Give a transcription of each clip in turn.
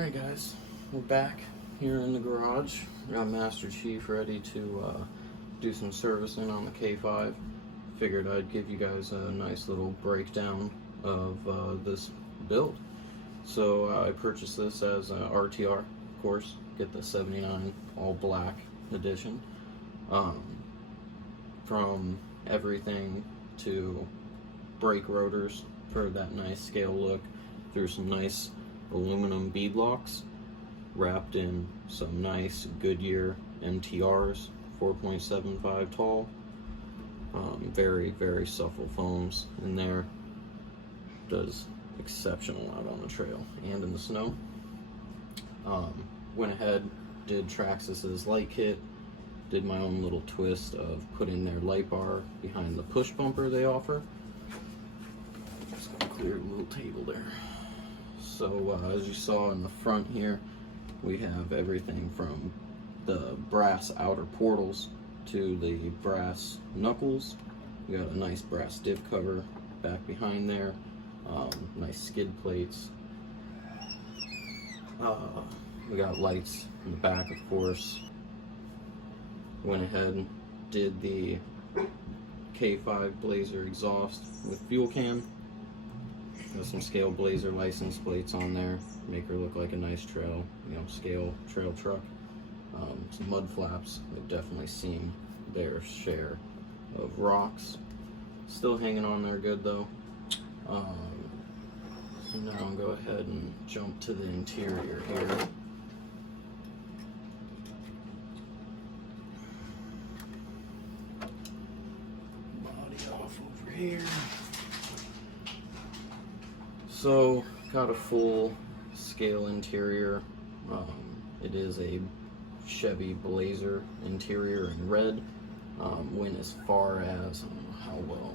Alright guys, we're back here in the garage. Got Master Chief ready to do some servicing on the K5. Figured I'd give you guys a nice little breakdown of this build. So I purchased this as an RTR, of course, get the 79 all black edition. From everything to brake rotors for that nice scale look, through some nice aluminum bead locks wrapped in some nice Goodyear MTRs, 4.75 tall. Very supple foams in there. Does exceptional out on the trail and in the snow. Went ahead, did Traxxas's light kit, did my own little twist of putting their light bar behind the push bumper they offer. Just gonna clear a little table there. So as you saw in the front here, we have everything from the brass outer portals to the brass knuckles. We got a nice brass diff cover back behind there, nice skid plates. We got lights in the back, of course. Went ahead, did the K5 Blazer exhaust with fuel can. Got some scale Blazer license plates on there, make her look like a nice trail, scale trail truck. Some mud flaps, they've definitely seen their share of rocks. Still hanging on there good though. So now I'll go ahead and jump to the interior here. Body off over here. So, got a full scale interior. It is a Chevy Blazer interior in red. Went as far as, I don't know how well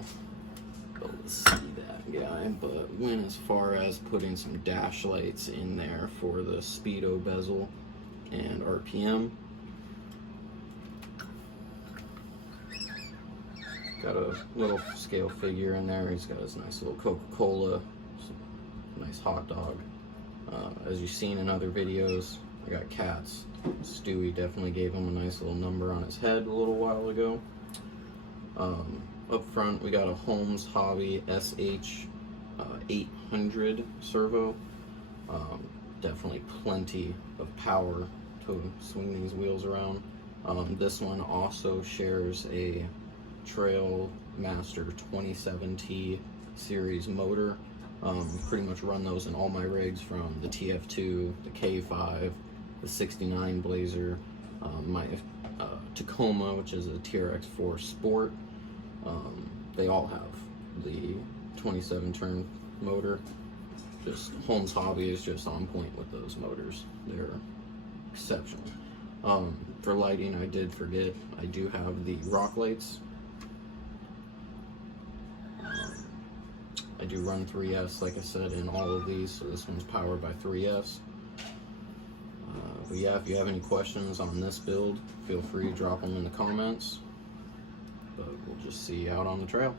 you'll see that guy, but went as far as putting some dash lights in there for the speedo bezel and RPM. Got a little scale figure in there. He's got his nice little Coca-Cola. Nice hot dog. As you've seen in other videos, I got cats. Stewie definitely gave him a nice little number on his head a little while ago. Up front, we got a Holmes Hobby SH 800 servo. Definitely plenty of power to swing these wheels around. This one also shares a Trailmaster 27T series motor. Pretty much run those in all my rigs, from the TF2, the K5, the 69 Blazer, my Tacoma, which is a TRX4 Sport. They all have the 27 turn motor. Just Holmes Hobbies is just on point with those motors. They're exceptional. For lighting, I did forget, I do have the rock lights. I do run 3S, like I said, in all of these, so this one's powered by 3S. But yeah, if you have any questions on this build, feel free to drop them in the comments. But we'll just see you out on the trail.